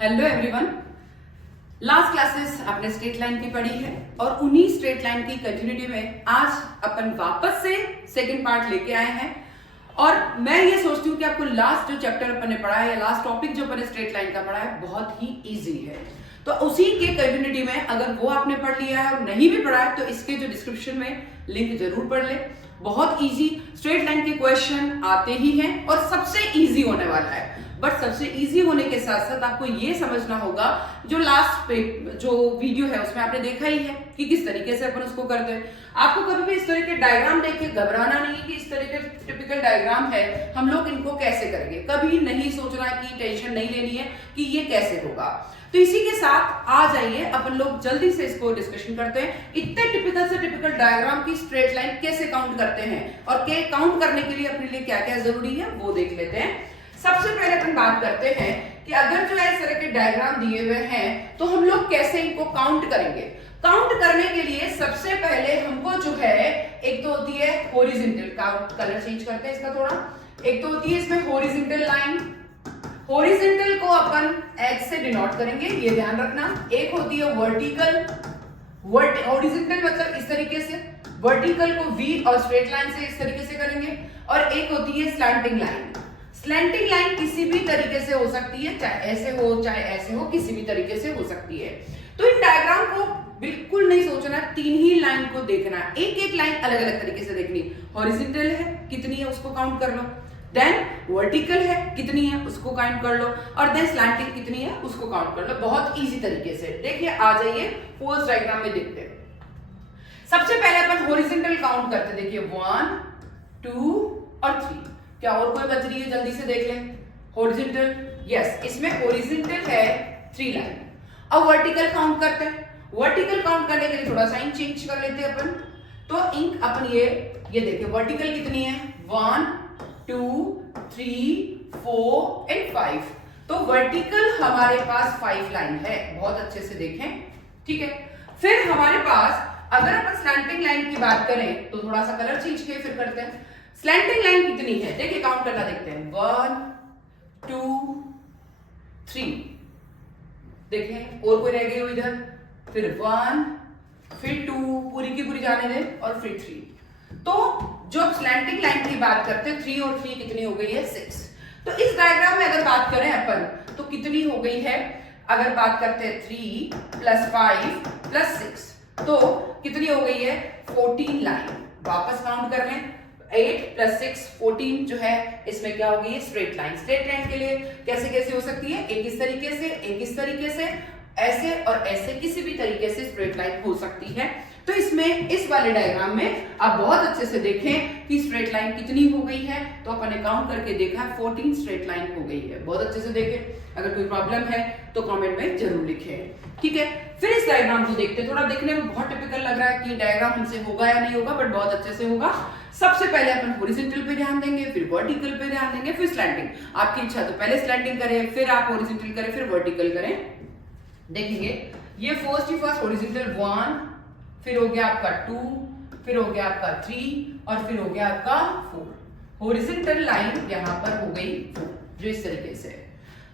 Hello everyone. Last classes आपने straight line की पढ़ी है और उन्हीं स्ट्रेट लाइन की कंटिन्यूटी में आज अपन वापस से सेकंड पार्ट लेके आए हैं। और मैं ये सोचती हूँ कि आपको लास्ट जो चैप्टर अपन ने पढ़ा है या लास्ट टॉपिक जो अपन ने स्ट्रेट लाइन का पढ़ा है बहुत ही इजी है, तो उसी के कंटिन्यूटी में अगर वो आपने पढ़ लिया है और नहीं भी पढ़ा है तो इसके जो डिस्क्रिप्शन में लिंक जरूर पढ़ ले। बहुत इजी स्ट्रेट लाइन के क्वेश्चन आते ही हैं और सबसे इजी होने वाला है। बट सबसे इजी होने के साथ साथ आपको ये समझना होगा जो लास्ट जो वीडियो है उसमें आपने देखा ही है कि किस तरीके से अपन उसको करते हैं। आपको कभी भी इस तरह के डायग्राम देख के घबराना नहीं कि इस तरह के टिपिकल डायग्राम है हम लोग इनको कैसे करेंगे, कभी नहीं सोचना कि टेंशन नहीं लेनी है कि ये कैसे होगा। तो इसी के साथ आ जाइए अपन लोग जल्दी से इसको डिस्कशन करते हैं। इतने टिपिकल से टिपिकल डायग्राम की स्ट्रेट लाइन कैसे काउंट करते हैं और के काउंट करने के लिए अपने लिए क्या क्या जरूरी है वो देख लेते हैं। सबसे पहले अपन बात करते हैं कि अगर जो इस तरह के डायग्राम दिए हुए हैं तो हम लोग कैसे इनको काउंट करेंगे। काउंट करने के लिए सबसे पहले हमको जो है एक तो होती है हॉरिजॉन्टल, काउंट कलर चेंज करते हैं इसका थोड़ा। एक तो होती है इसमें हॉरिजॉन्टल लाइन, हॉरिजॉन्टल को अपन एक्स से डिनोट करेंगे, ये ध्यान रखना। एक होती है वर्टिकल, हॉरिजॉन्टल मतलब इस तरीके से, वर्टिकल को वी और स्ट्रेट लाइन से इस तरीके से करेंगे। और एक होती है स्लैंटिंग लाइन। स्लैंटिंग लाइन किसी भी तरीके से हो सकती है, चाहे ऐसे हो चाहे ऐसे हो, किसी भी तरीके से हो सकती है। तो इन डायग्राम को बिल्कुल नहीं सोचना, तीन ही लाइन को देखना, एक एक लाइन अलग अलग तरीके से देखनी। हॉरिजॉन्टल है कितनी है उसको काउंट कर लो, देन वर्टिकल है कितनी है उसको काउंट कर लो, और देन स्लैंटिंग कितनी है उसको काउंट कर लो। बहुत इजी तरीके से देखिए, आ जाइए फोर्थ डायग्राम में देखते हैं। सबसे पहले अपन हॉरिजॉन्टल काउंट करते, देखिए 1 2 और 3। क्या और कोई बच रही है, जल्दी से देख लें। हॉरिजॉन्टल, यस, इसमें हॉरिजॉन्टल है 3 लाइन। अब वर्टिकल काउंट करते हैं। वर्टिकल काउंट करने के लिए थोड़ा सा इंक चेंज कर लेते हैं अपन। तो इंक अपन ये देखिए वर्टिकल कितनी है, 1 2 3 4 एंड 5। तो वर्टिकल हमारे पास 5 लाइन है, बहुत अच्छे से देखें, ठीक है। फिर हमारे पास अगर अपन स्लैंटिंग लाइन की बात करें तो थोड़ा सा कलर चेंज किए फिर करते हैं। स्लैंटिंग लाइन कितनी है, देखिए काउंट करना देखते हैं, 1 2 3। देखें और कोई रह गई हो इधर, फिर 1 फिर 2, पूरी की पूरी जाने दें, और फिर 3। तो जो स्लैंटिंग लाइन की बात करते हैं 3 और 3 कितनी हो गई है, 6। तो इस डायग्राम में अगर बात करें अपन तो कितनी हो गई है, अगर बात करते हैं 3 + 5 + 6 तो कितनी हो गई है, 14 लाइन। वापस काउंट कर लें, 8 + 6 14 जो है इसमें क्या हो गई है, स्ट्रेट लाइन। स्ट्रेट लाइन के लिए कैसे कैसे हो सकती है, एक इस तरीके से, एक इस तरीके से, ऐसे और ऐसे, किसी भी तरीके से स्ट्रेट लाइन हो सकती है। तो इसमें इस वाले डायग्राम में आप बहुत अच्छे से देखें कि स्ट्रेट लाइन कितनी हो गई है। तो अपन ने काउंट करके देखा 14 स्ट्रेट लाइन हो गई है। बहुत अच्छे से देखें, अगर कोई प्रॉब्लम है तो कमेंट में जरूर लिखें, ठीक है। फिर इस डायग्राम को देखते हैं, थोड़ा देखने में बहुत टिपिकल लग रहा है कि डायग्राम हमसे होगा या नहीं होगा, बट बहुत अच्छे से होगा। सबसे पहले अपन हॉरिजॉन्टल पे ध्यान देंगे, फिर वर्टिकल पे ध्यान देंगे, फिर स्लैंटिंग। आपकी इच्छा तो पहले स्लैंटिंग करें, फिर आप हॉरिजॉन्टल करें, फिर वर्टिकल करें। देखेंगे ये फर्स्ट हॉरिजॉन्टल 1, फिर हो गया आपका 2, फिर हो गया आपका 3 और फिर हो गया आपका 4। हॉरिजॉन्टल लाइन यहां पर हो गई 4, जो इस तरीके से।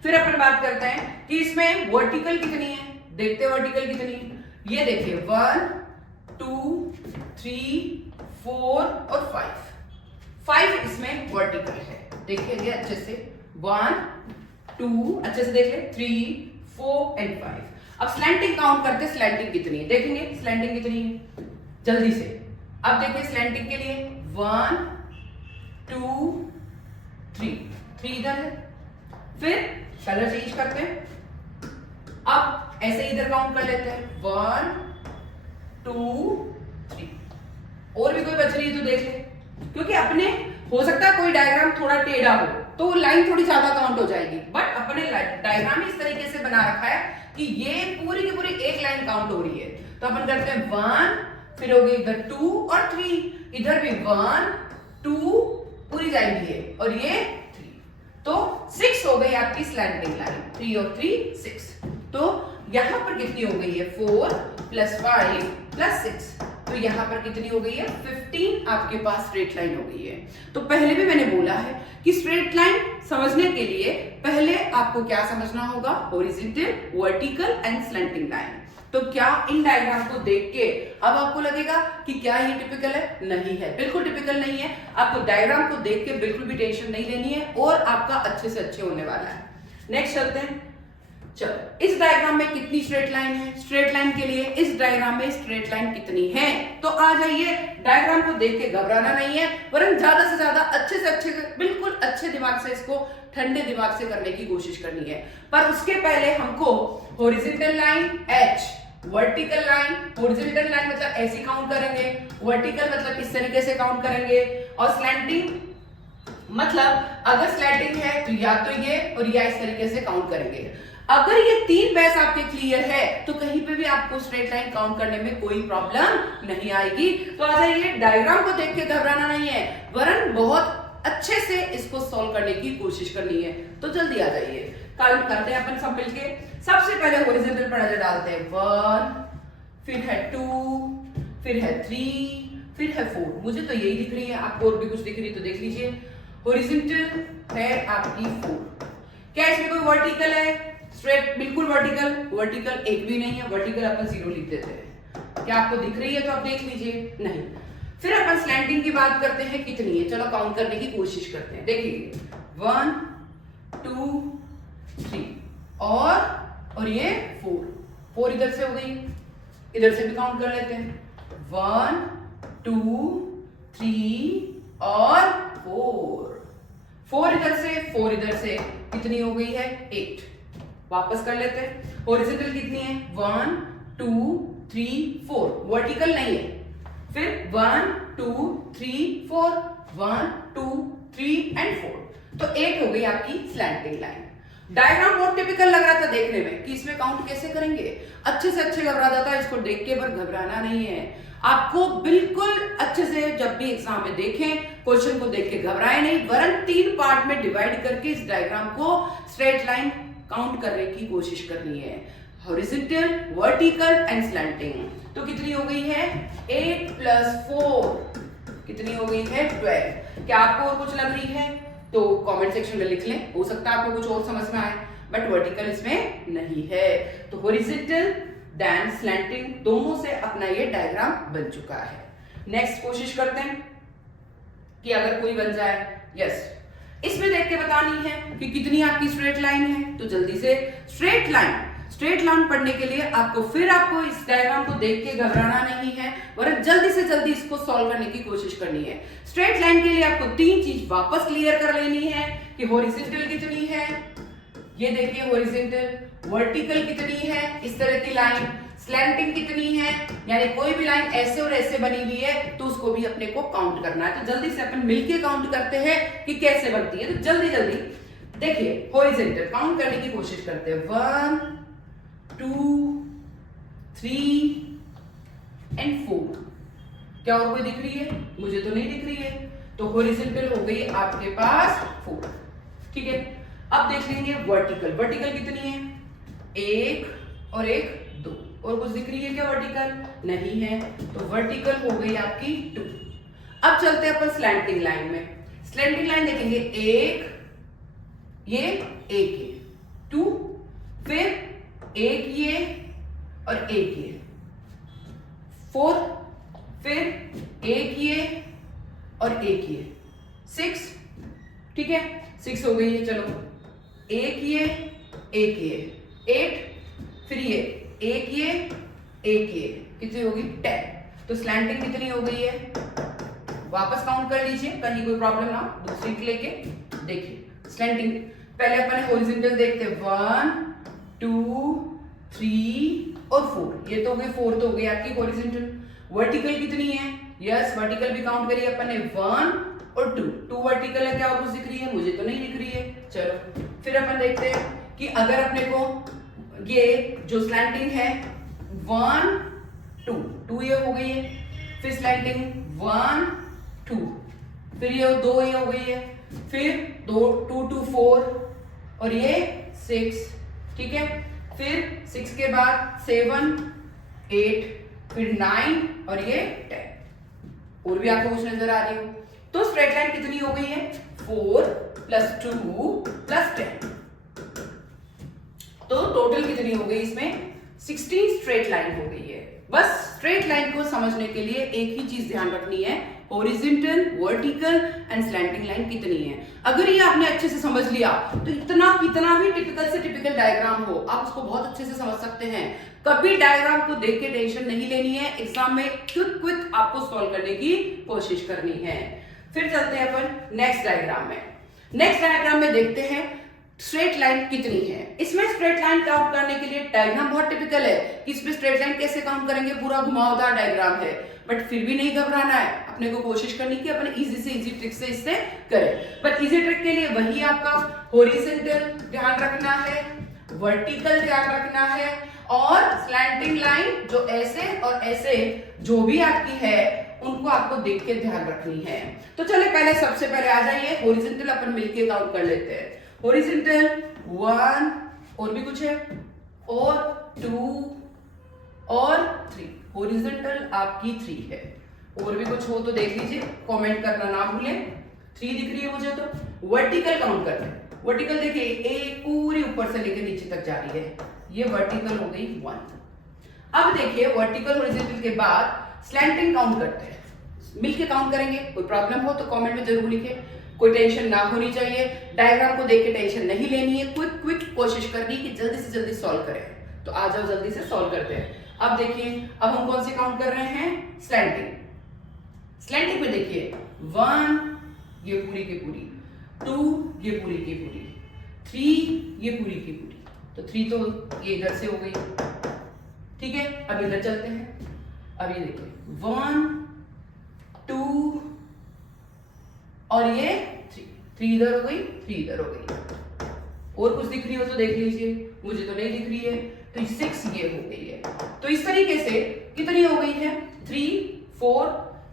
फिर अपन बात करते हैं कि इसमें वर्टिकल कितनी है, देखते हैं वर्टिकल कितनी है। ये देखिए 1 2 3 4 और 5 इसमें वर्टिकल है। देखिए अच्छे से 1 2, अच्छे से देख ले, 3 4 एंड 5। अब स्लैंटिंग काउंट करते, स्लैंटिंग कितनी है, देखेंगे स्लैंटिंग कितनी है जल्दी से। अब देखिए स्लैंटिंग के लिए 1 2 3 इधर है, फिर कलर चेंज करते हैं। अब ऐसे इधर काउंट कर लेते हैं 1 2 3। और भी कोई बच रही है तो देख ले, क्योंकि अपने हो सकता है कोई डायग्राम थोड़ा टेढ़ा हो तो लाइन थोड़ी ज्यादा काउंट हो जाएगी, बट अपने डायग्राम इस तरीके से बना रखा है कि ये पूरी की पूरी एक लाइन काउंट हो रही है। तो अपन करते हैं 1, फिर हो गई इधर 2 और 3, इधर भी 1 2 पूरी जाएगी है, और ये 3। तो 6 हो गई आपकी स्लैंटिंग लाइन, 3 और 3 6। तो यहां पर कितनी हो गई है, 4 + 5 + 6। तो यहाँ पर कितनी हो गई है 15 आपके पास स्ट्रेट लाइन हो गई है। तो पहले भी मैंने बोला है कि स्ट्रेट लाइन समझने के लिए पहले आपको क्या समझना होगा, horizontal, vertical and slanting line. तो क्या इन डायग्राम को देख के अब आपको लगेगा कि क्या ये टिपिकल है? नहीं है, बिल्कुल टिपिकल नहीं है। आपको डायग्राम को देख के बिल्कुल भी टेंशन नहीं लेनी है और आपका अच्छे से अच्छे होने वाला है। नेक्स्ट चलते हैं। चलो, इस डायग्राम में कितनी स्ट्रेट लाइन है? स्ट्रेट लाइन के लिए इस डायग्राम में स्ट्रेट लाइन कितनी है? तो आ जाइए, डायग्राम को देख के घबराना नहीं है, वरन ज्यादा से ज्यादा अच्छे से अच्छे, बिल्कुल अच्छे दिमाग से इसको, ठंडे दिमाग से करने की कोशिश करनी है। पर उसके पहले हमको horizontal line H, vertical line, horizontal line मतलब ऐसी काउंट करेंगे, वर्टिकल मतलब इस तरीके से काउंट करेंगे, और स्लैंटिंग मतलब अगर स्लैंटिंग है तो या तो ये और या इस तरीके से काउंट करेंगे। अगर ये तीन बेस आपके क्लियर है तो कहीं पे भी आपको स्ट्रेट लाइन काउंट करने में कोई प्रॉब्लम नहीं आएगी। तो आ जाइए, डायग्राम को देख के घबराना नहीं है, वरन बहुत अच्छे से इसको सॉल्व करने की कोशिश करनी है। तो जल्दी आ जाइए, काउंट करते हैं अपन सब मिलके। सबसे पहले हॉरिजॉन्टल पर नजर डालते हैं, 1, फिर है 2, फिर है 3, फिर है 4। मुझे तो यही दिख रही है, आपको और भी कुछ दिख रही है तो देख लीजिए। हॉरिजॉन्टल है आपकी 4। क्या इसमें कोई वर्टिकल है? स्ट्रेट बिल्कुल वर्टिकल, वर्टिकल एक भी नहीं है, वर्टिकल अपन 0 लिख देते हैं। क्या आपको दिख रही है? तो आप देख लीजिए। नहीं। फिर अपन स्लैंटिंग की बात करते हैं, कितनी है? चलो काउंट करने की कोशिश करते हैं। देखिए 1, 2, 3 और ये 4 इधर से हो गई, इधर से भी काउंट कर लेते हैं, 1, 2, 3 और 4 इधर से, 4 इधर से, कितनी हो गई है? 8। वापस कर लेते हैं। हॉरिजॉन्टल कितनी है? 1, 2, 3, 4, वर्टिकल नहीं है। फिर 1, 2, 3, 4, 1, 2, 3 एंड 4। तो 8 हो गई आपकी स्लैंटिंग लाइन। डायग्राम बहुत टिपिकल लग रहा था देखने में कि इसमें काउंट कैसे करेंगे, अच्छे से अच्छे घबरा जाता, इसको देख के, पर घबराना नहीं है। आपको बिल्कुल अच्छे से जब भी एग्जाम में देखें, क्वेश्चन को देख के घबराए नहीं, वरन 3 पार्ट में डिवाइड करके इस डायग्राम को स्ट्रेट लाइन काउंट करने की कोशिश करनी है। Horizontal, vertical and slanting. तो कितनी हो गई है? 8 + 4 कितनी हो गई है? 12। क्या आपको और कुछ लग रही है? तो कमेंट सेक्शन में लिख लें, हो सकता है आपको कुछ और समझ में आए, बट वर्टिकल इसमें नहीं है। तो हॉरिजॉन्टल देन स्लैंटिंग दोनों से अपना ये डायग्राम बन चुका है। नेक्स्ट कोशिश करते हैं कि अगर कोई बन जाए। यस, इसमें देख के बतानी है कि कितनी आपकी स्ट्रेट लाइन है। तो जल्दी से स्ट्रेट लाइन पढ़ने के लिए आपको इस डायग्राम को देख के घबराना नहीं है, वरन जल्दी से जल्दी इसको सॉल्व करने की कोशिश करनी है। स्ट्रेट लाइन के लिए आपको 3 चीज वापस क्लियर कर लेनी है कि हॉरिजॉन्टल कितनी है, ये देखिए हॉरिजॉन्टल, वर्टिकल कितनी है, इस तरह की लाइन, स्लैंटिंग कितनी है, यानी कोई भी लाइन ऐसे और ऐसे बनी हुई है तो उसको भी अपने को काउंट करना है। तो जल्दी से अपन मिलके काउंट करते हैं कि कैसे बनती है। तो जल्दी जल्दी देखिए, हॉरिजॉन्टल काउंट करने की कोशिश करते हैं, 1, 2, 3 एंड 4। क्या और कोई दिख रही है? मुझे तो नहीं दिख रही है। तो हॉरिजॉन्टल हो गई आपके पास 4। ठीक है, अब देख लेंगे वर्टिकल कितनी है? 1 और 1, 2। और कुछ दिख रही है क्या? वर्टिकल नहीं है, तो वर्टिकल हो गई आपकी 2। अब चलते हैं अपन स्लैंटिंग लाइन में। स्लैंटिंग लाइन देखेंगे, 1 ये, 1 ये, 2, फिर 1 ये और 1 ये, 4, फिर 1 ये और 1 ये, 6। ठीक है, 6 हो गई है। चलो 1 ये, 1 ये, 8, फिर ये 1 ये, 1 ये, कितनी होगी? 10। तो स्लैंटिंग कितनी हो गई है? वापस काउंट कर लीजिए, कहीं कोई प्रॉब्लम ना, दूसरी लेके देखिए। स्लैंटिंग पहले अपन हॉरिजॉन्टल देखते हैं, 1, 2, 3 और 4। ये तो हो गई 4, तो हो गई आपकी हॉरिजॉन्टल। वर्टिकल कितनी है? यस, वर्टिकल भी काउंट करिए अपन ने, 1 और 2 वर्टिकल है। क्या और कुछ दिख रही है? मुझे तो नहीं दिख रही है। चलो फिर अपन देखते हैं कि अगर अपने को ये जो स्लैंटिंग है 1, 2 ये हो गई है, फिर स्लैंटिंग 1, 2, फिर ये 2 ये हो गई है, फिर 2, 2, 4 और ये 6। ठीक है, फिर 6 के बाद 7, 8, फिर 9 और ये 10। और भी आपको कुछ नजर आ रही हो? तो स्ट्रेट लाइन कितनी हो गई है? 4 + 2 + 10। तो टोटल कितनी हो गई इसमें? 16 स्ट्रेट लाइन हो गई है। बस स्ट्रेट लाइन को समझने के लिए एक ही चीज ध्यान रखनी है, horizontal, vertical and slanting line कितनी है। अगर ये आपने अच्छे से समझ लिया तो कितना भी टिपिकल से टिपिकल डायग्राम हो, आप उसको बहुत अच्छे से समझ सकते हैं। कभी डायग्राम को देख के टेंशन नहीं लेनी है, एग्जाम में क्विक आपको सॉल्व करने की कोशिश करनी है। फिर चलते हैं अपन नेक्स्ट डायग्राम में। नेक्स्ट डायग्राम में देखते हैं स्ट्रेट लाइन कितनी है। इसमें स्ट्रेट लाइन काउंट करने के लिए डायग्राम बहुत टिपिकल है कि इसमें स्ट्रेट लाइन कैसे काउंट करेंगे, पूरा घुमावदार डायग्राम है, बट फिर भी नहीं घबराना है, अपने को कोशिश करनी कि अपने इजी से इजी ट्रिक से इससे करें। बट इजी ट्रिक के लिए वही आपका हॉरिजॉन्टल ध्यान रखना है, वर्टिकल ध्यान रखना है, और स्लैंटिंग लाइन जो ऐसे और ऐसे जो भी आपकी है उनको आपको देख के ध्यान रखनी है। तो चले पहले सबसे पहले आ जाइए, हॉरिजॉन्टल अपन मिलके काउंट कर लेते हैं। हॉरिजॉन्टल 1, और भी कुछ है, और 2 और 3। हॉरिजॉन्टल आपकी 3 है। और भी कुछ हो तो देख लीजिए, कमेंट करना ना भूलें। 3 दिख रही है मुझे तो। वर्टिकल काउंट करते हैं। वर्टिकल देखिए एक पूरी ऊपर से लेकर नीचे तक जा रही है, ये वर्टिकल हो गई 1। अब देखिए वर्टिकल हॉरिजॉन्टल के बाद स्लैंटिंग काउंट करते हैं, मिलके काउंट करेंगे। कोई प्रॉब्लम हो तो कमेंट में जरूर लिखें, कोई टेंशन ना होनी चाहिए, डायग्राम को देख के टेंशन नहीं लेनी है, क्विक कोशिश करनी कि जल्दी से जल्दी सॉल्व करें। तो आ जाओ जल्दी से सॉल्व करते हैं। अब देखिए, अब हम कौन सी काउंट कर रहे हैं? स्लैंटिंग। स्लैंटिंग में देखिए 1 ये पूरी की पूरी, 2 ये पूरी की पूरी, 3 ये पूरी की पूरी। तो 3 तो ये इधर से हो गई, ठीक है। अब इधर चलते हैं। अब ये देखिए 1 2 और ये 3 इधर हो गई, 3 इधर हो गई। और कुछ दिख रही हो तो देख लीजिए, मुझे तो नहीं दिख रही है। तो 6 ये हो गई है। तो इस तरीके से कितनी हो गई है? 3 4,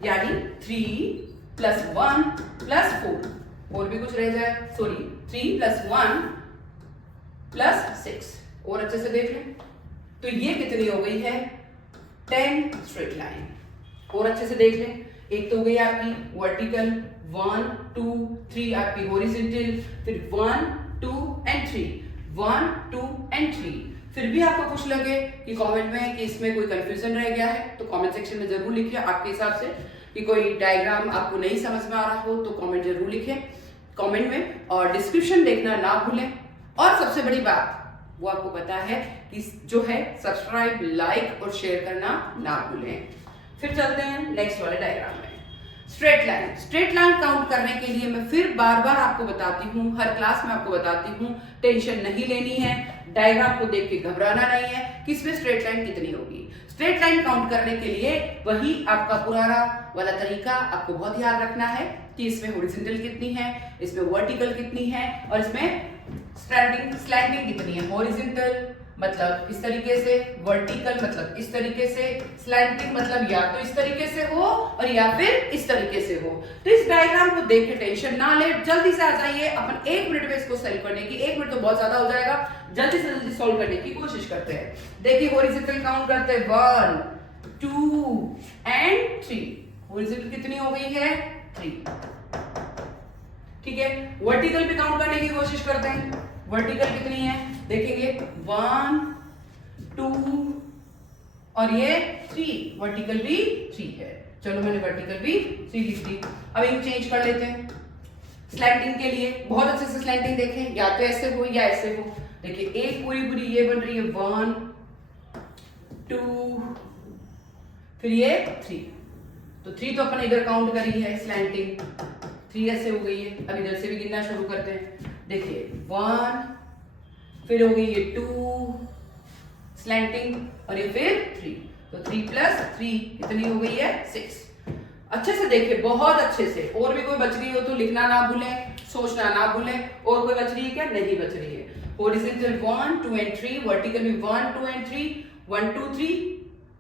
यानी 3 + 1 + 4। और भी कुछ रह जाए, सॉरी 3 + 1 + 6। और अच्छे से देख लें तो ये कितनी हो गई है? 10 स्ट्रेट लाइन। और अच्छे से देख लें, एक तो हो गई आपकी वर्टिकल 1 2 3, आपकी हॉरिजॉन्टल, फिर 1 2 एंड 3, 1 2 एंड 3। फिर भी आपको कुछ लगे कि कमेंट में कि इसमें कोई कंफ्यूजन रह गया है तो कमेंट सेक्शन में जरूर लिखिए आपके हिसाब से, कि कोई डायग्राम आपको नहीं समझ में आ रहा हो तो कमेंट जरूर लिखें कमेंट में, और डिस्क्रिप्शन देखना ना भूलें। और सबसे बड़ी बात वो आपको पता है कि जो है सब्सक्राइब, लाइक और शेयर करना ना भूलें। फिर चलते हैं नेक्स्ट वाले डायग्राम में। Straight line. Straight line count करने के लिए मैं फिर बार बार आपको बताती हूँ, हर क्लास में आपको बताती हूँ, टेंशन नहीं लेनी है, डायग्राम को देख के घबराना नहीं है कि इसमें स्ट्रेट लाइन कितनी होगी। स्ट्रेट लाइन काउंट करने के लिए वही आपका पुराना वाला तरीका आपको बहुत याद रखना है कि इसमें हॉरिजॉन्टल कितनी है, इसमें वर्टिकल कितनी है, और इसमें स्लैंटिंग कितनी है। हॉरिजॉन्टल मतलब इस तरीके से, वर्टिकल मतलब इस तरीके से, स्लैंटिंग मतलब या तो इस तरीके से हो और या फिर इस तरीके से हो। तो इस डायग्राम को देख के टेंशन ना ले, जल्दी से आ जाइए। अपन 1 मिनट में इसको सॉल्व करने की, 1 मिनट तो बहुत ज्यादा हो जाएगा, जल्दी से जल्दी सॉल्व करने की कोशिश करते हैं। देखिए हॉरिजॉन्टल काउंट करते हैं 1 2 एंड 3। हॉरिजॉन्टल कितनी हो गई है? 3, ठीक है। वर्टिकल भी काउंट करने की कोशिश करते हैं। वर्टिकल कितनी है देखेंगे, 1 2 और ये 3। वर्टिकल भी 3 है। चलो मैंने वर्टिकल भी 3 लिख दी। अब इनको चेंज कर लेते हैं। स्लैंटिंग के लिए बहुत अच्छे से स्लैंटिंग देखें, या तो ऐसे हो या ऐसे हो। देखिए एक पूरी पूरी ये बन रही है 1 2, फिर ये 3। तो 3 तो अपन इधर काउंट करी है, स्लैंटिंग 3 ऐसे हो गई है। अब इधर से भी गिनना शुरू करते हैं। देखिए 1, फिर हो गई ये 2 स्लैंटिंग, और ये फिर 3। तो 3 + 3 कितनी हो गई है? 6। अच्छे से देखिए, बहुत अच्छे से। और भी कोई बच रही हो तो लिखना ना भूलें, सोचना ना भूलें। और कोई बच रही है क्या? नहीं बच रही है। हॉरिजॉन्टल 1 2 एंड 3, वर्टिकल भी 1 2 एंड 3, 1 2 3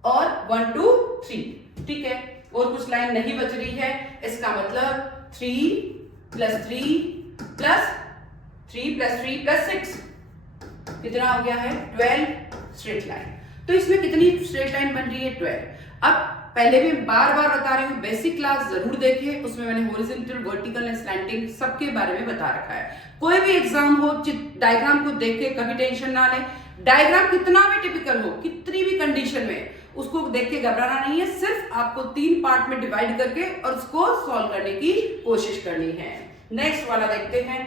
और 1 2 3, ठीक है। और कुछ लाइन नहीं बच रही है, इसका मतलब 3 + 3 + 3 + 3 + 6 कितना हो गया है? 12 स्ट्रेट लाइन। तो इसमें कितनी स्ट्रेट लाइन बन रही है? 12। अब पहले भी बार बार बता रही हूँ, बेसिक क्लास जरूर देखिए, उसमें मैंने हॉरिजॉन्टल, वर्टिकल एंड स्लैंटिंग सबके बारे में बता रखा है। कोई भी एग्जाम हो, डायग्राम को देख के कभी टेंशन ना ले। डायग्राम कितना भी टिपिकल हो, कितनी भी कंडीशन में, उसको देख के घबराना नहीं है। सिर्फ आपको 3 पार्ट में डिवाइड करके और उसको सॉल्व करने की कोशिश करनी है। नेक्स्ट वाला देखते हैं।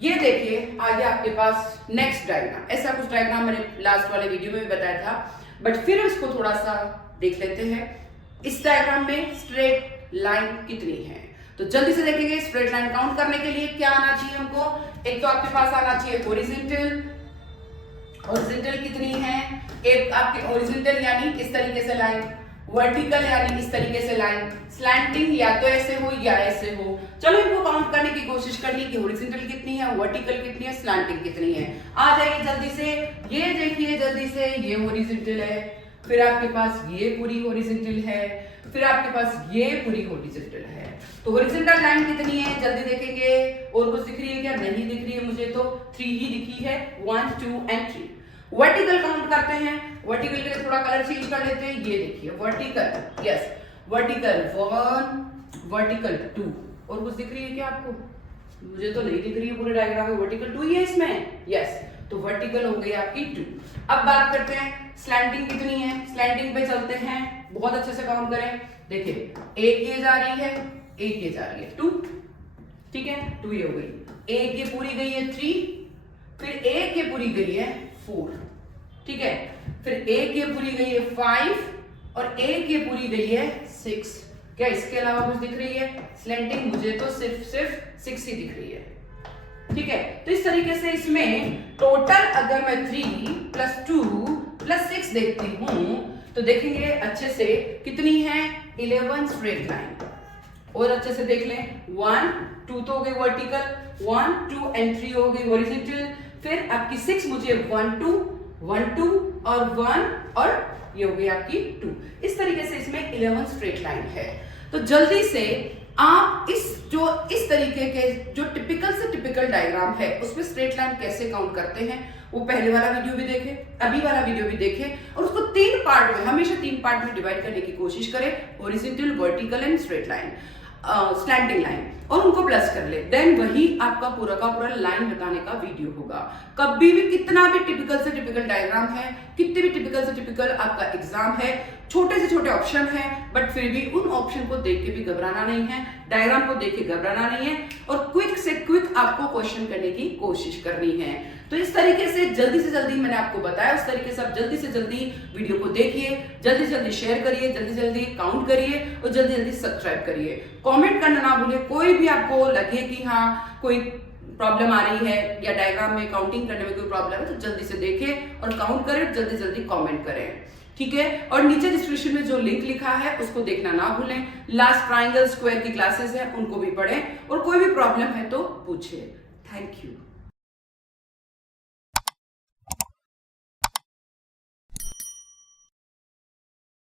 ये देखिए आगे आपके पास नेक्स्ट डायग्राम, ऐसा कुछ डायग्राम मैंने लास्ट वाले वीडियो में भी बताया था, बट फिर इसको थोड़ा सा देख लेते हैं। इस डायग्राम में स्ट्रेट लाइन कितनी है, तो जल्दी से देखेंगे। स्ट्रेट लाइन काउंट करने के लिए क्या आना चाहिए हमको? एक तो आपके पास आना चाहिए हॉरिजॉन्टल। हॉरिजॉन्टल कितनी है? एक आपके हॉरिजॉन्टल यानी इस तरीके से लाइन, वर्टिकल यानी इस तरीके से लाइन, स्लैंटिंग या तो ऐसे हो या ऐसे हो। चलो इनको काउंट करने की कोशिश करनी कि हॉरिजॉन्टल कितनी है, वर्टिकल कितनी है, स्लैंटिंग कितनी है। आ जाइए जल्दी से, ये देखिए जल्दी से, ये हॉरिजॉन्टल है, फिर आपके पास ये पूरी हॉरिजॉन्टल है, फिर आपके पास ये पूरी हॉरिजॉन्टल है। तो हॉरिजॉन्टल लाइन कितनी है जल्दी देखेंगे। और कुछ दिख रही है क्या? नहीं दिख रही है मुझे तो 3 ही दिखी है, 1 2 एंड 3। वर्टिकल काउंट करते हैं। वर्टिकल के लिए थोड़ा कलर चेंज कर लेते हैं। ये देखिए वर्टिकल, यस वर्टिकल 1, वर्टिकल 2। और कुछ दिख रही है क्या आपको? मुझे तो नहीं दिख रही है पूरे डायग्राम में। वर्टिकल 2 ही है इसमें, यस। तो वर्टिकल हो गई आपकी 2। अब बात करते हैं स्लैंटिंग कितनी है। स्लैंटिंग पे चलते हैं, बहुत अच्छे से काउंट करें। देखिए एक ये जा रही है, एक ये जा रही है 2, ठीक है 2 ये हो गई। एक ये पूरी गई है 3, फिर एक ये पूरी गई है 4, ठीक है। फिर एक ये पूरी गई है 5 और एक ये पूरी गई है 6। क्या इसके अलावा कुछ दिख रही है? स्लैंटिंग मुझे तो सिर्फ 6 ही दिख रही है, ठीक है। तो इस तरीके से इसमें टोटल अगर मैं 3 + 2 + 6 देखती हूं तो देखेंगे अच्छे से कितनी है? 11 स्ट्रेट लाइन। और अच्छे से देख लें, 1 2 तो हो गई वर्टिकल, 1 2 एंड 3 हो गई हॉरिजॉन्टल। फिर आपकी 6 मुझे 1 2 1 2 और 1 और ये हो गई आपकी 2। इस तरीके से इसमें 11 स्ट्रेट लाइन है। तो जल्दी से आप इस तरीके के जो टिपिकल से टिपिकल डायग्राम है उसमें स्ट्रेट लाइन कैसे काउंट करते हैं, वो पहले वाला वीडियो भी देखें, अभी वाला वीडियो भी देखें, और उसको 3 पार्ट में, हमेशा 3 पार्ट में डिवाइड करने की कोशिश करें। Horizontal, vertical and straight line, slanting line, और उनको प्लस कर ले। देन वही आपका पूरा का पूरा लाइन बताने का वीडियो होगा। कभी भी कितना भी टिपिकल से टिपिकल डायग्राम है, कितने भी टिपिकल से टिपिकल आपका एग्जाम है, छोटे से छोटे ऑप्शन है, बट फिर भी उन ऑप्शन को देख के भी घबराना नहीं है, डायग्राम को देख के घबराना नहीं है, और क्विक से क्विक आपको क्वेश्चन करने की कोशिश करनी है। तो इस तरीके से जल्दी मैंने आपको बताया, उस तरीके से आप जल्दी से जल्दी वीडियो को देखिए, जल्दी से जल्दी शेयर करिए, जल्दी से जल्दी काउंट करिए और जल्दी जल्दी सब्सक्राइब करिए। कमेंट करना ना भूलिए, कोई भी आपको लगे कि हाँ कोई प्रॉब्लम आ रही है या डायग्राम में काउंटिंग करने में कोई प्रॉब्लम है तो जल्दी से देखें और काउंट करें, जल्दी जल्दी कमेंट करें, ठीक है। और नीचे डिस्क्रिप्शन में जो लिंक लिखा है उसको देखना ना भूलें। लास्ट ट्रायंगल स्क्वायर की क्लासेस है, उनको भी पढ़ें, और कोई भी प्रॉब्लम है तो पूछिए। Thank you.